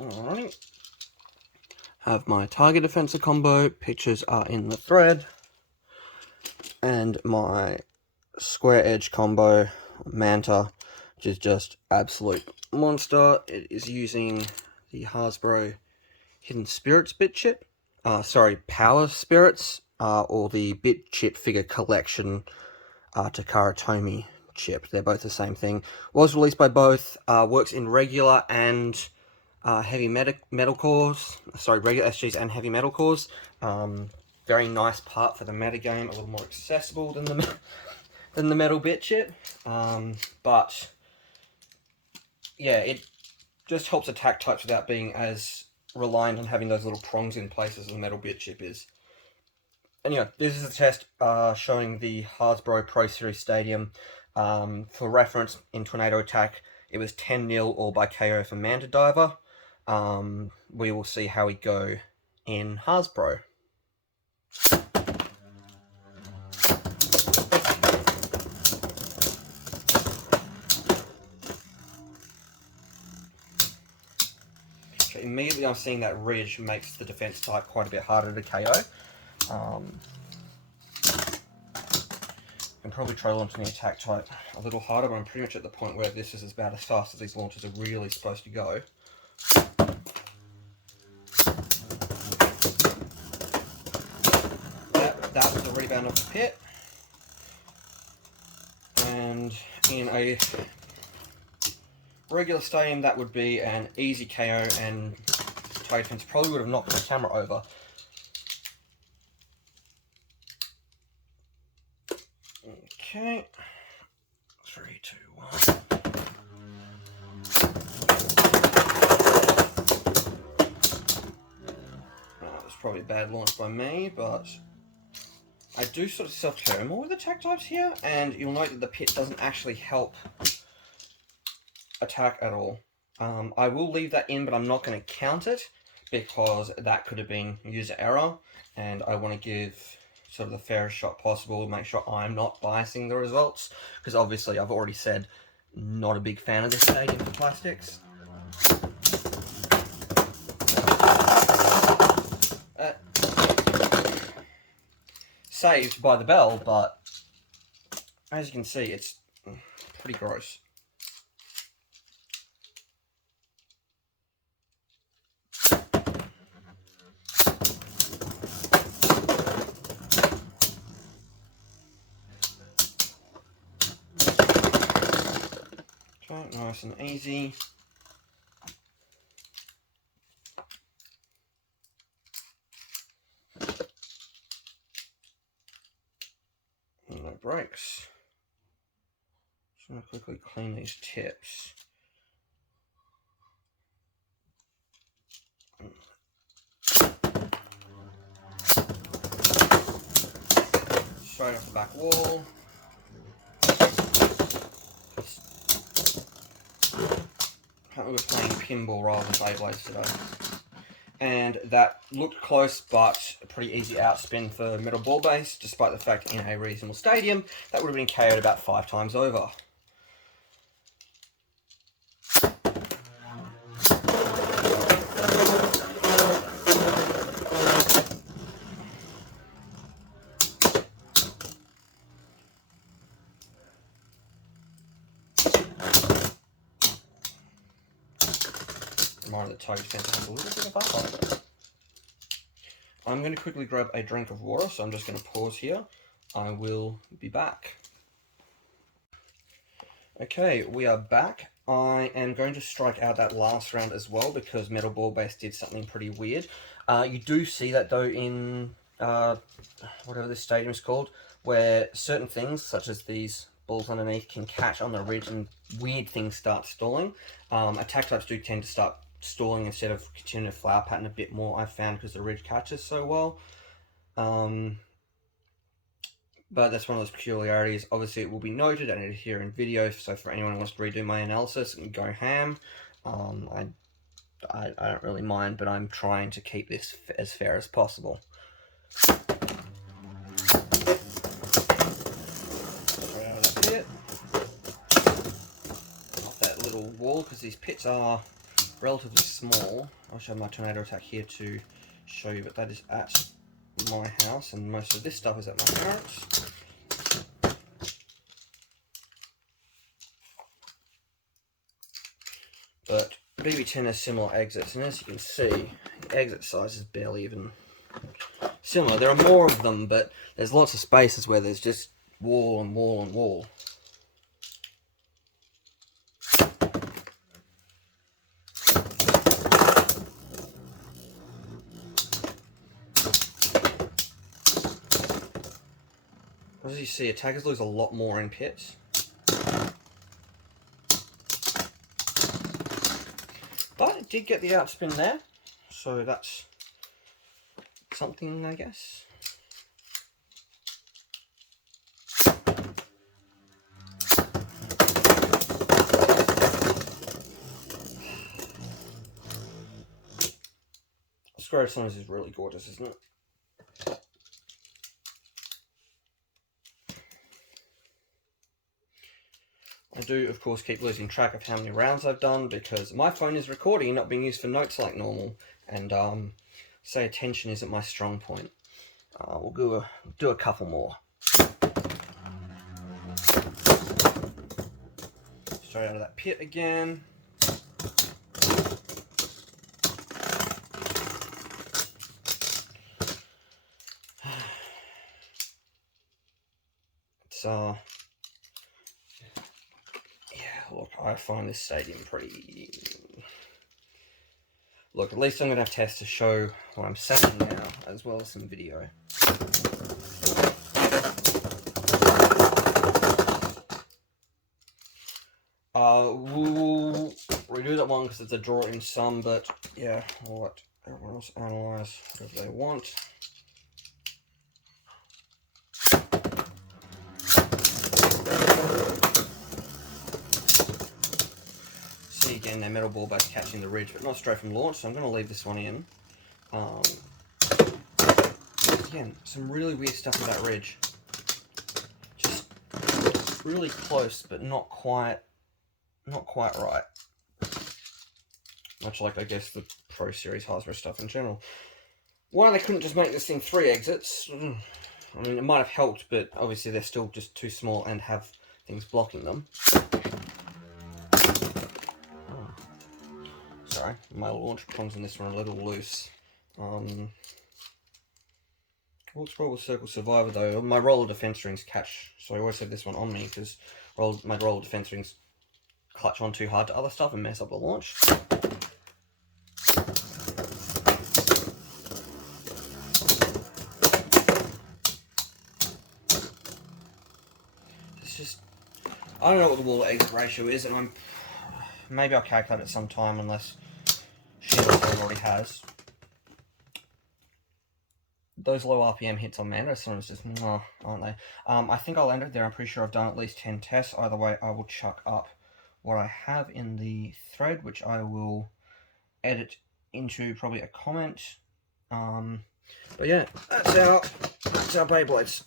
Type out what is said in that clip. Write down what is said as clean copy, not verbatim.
Alright. Have my target defensor combo, pictures are in the thread, and my square edge combo, Manta, which is just absolute monster. It is using the HasPro Hidden Spirits bit chip, Power Spirits, or the bit chip figure collection Takara Tomy chip. They're both the same thing. Was released by both, works in regular and heavy metal cores. Sorry, regular SGs and heavy metal cores. Very nice part for the meta game, a little more accessible than the metal bit chip. But yeah, it just helps attack types without being as reliant on having those little prongs in place as the metal bit chip is. Anyway, this is a test showing the HasPro Pro Series Stadium. For reference, in Tornado Attack, it was 10-0 all by KO for Manta Diver. We will see how we go in HasPro. Okay, immediately I'm seeing that ridge makes the defense type quite a bit harder to KO. I can probably try launching the attack type a little harder, but I'm pretty much at the point where this is about as fast as these launches are really supposed to go. That was a rebound off the pit. And in a regular stadium, that would be an easy KO, and target defense probably would have knocked the camera over. Okay. 3, 2, 1. That was probably a bad launch by me, but I do sort of self-terror more with attack types here, and you'll note that the pit doesn't actually help attack at all. I will leave that in, but I'm not going to count it because that could have been user error, and I want to give sort of the fairest shot possible, make sure I'm not biasing the results, because obviously I've already said not a big fan of this stadium for plastics. Saved by the bell, but as you can see, it's pretty gross. Okay, nice and easy. No breaks. Just going to quickly clean these tips. Straight off the back wall. We're playing pinball rather than Beyblades today. And that looked close, but a pretty easy outspin for Metal Ball Base, despite the fact in a reasonable stadium, that would have been KO'd about 5 times over. The target defense has a little bit of buffer. I'm going to quickly grab a drink of water, so I'm just going to pause here. I will be back. Okay, we are back. I am going to strike out that last round as well because Metal Ball Base did something pretty weird. You do see that though in whatever this stadium is called, where certain things such as these balls underneath can catch on the ridge and weird things start stalling. Attack types do tend to start stalling instead of continuing to flower pattern a bit more, I've found, because the ridge catches so well. But that's one of those peculiarities. Obviously it will be noted and here in video, so for anyone who wants to redo my analysis and go ham, I don't really mind, but I'm trying to keep this as fair as possible. Straight out of the pit. Off that little wall, because these pits are relatively small. I'll show my tornado attack here to show you, but that is at my house, and most of this stuff is at my parents'. But BB10 has similar exits, and as you can see, the exit size is barely even similar. There are more of them, but there's lots of spaces where there's just wall and wall and wall. As you see, attackers lose a lot more in pits. But it did get the outspin there, so that's something, I guess. Square of Suns is really gorgeous, isn't it? I do, of course, keep losing track of how many rounds I've done because my phone is recording, not being used for notes like normal, and say attention isn't my strong point. We'll do a couple more. Straight out of that pit again. It's yeah, look, I find this stadium pretty... Look, at least I'm going to have tests to show what I'm saying now, as well as some video. We'll redo that one because it's a draw in some, but yeah, I'll let everyone else analyse whatever they want. See again, their metal ball base catching the ridge, but not straight from launch, so I'm going to leave this one in. Again, some really weird stuff with that ridge. Just really close, but not quite right. Much like, I guess, the Pro Series HasPro stuff in general. Why they couldn't just make this thing 3 exits? I mean, it might have helped, but obviously they're still just too small and have things blocking them. Oh. Sorry, my launch prongs on this one are a little loose. Looks probably Circle Survivor though. My roller defense rings catch, so I always have this one on me because my roller defense rings clutch on too hard to other stuff and mess up the launch. It's just, I don't know what the wall to exit ratio is, and maybe I'll calculate it sometime unless she already has. Those low RPM hits on Manta sometimes just, aren't they? I think I'll end it there. I'm pretty sure I've done at least 10 tests. Either way, I will chuck up what I have in the thread, which I will edit into probably a comment. But yeah, that's our Beyblades.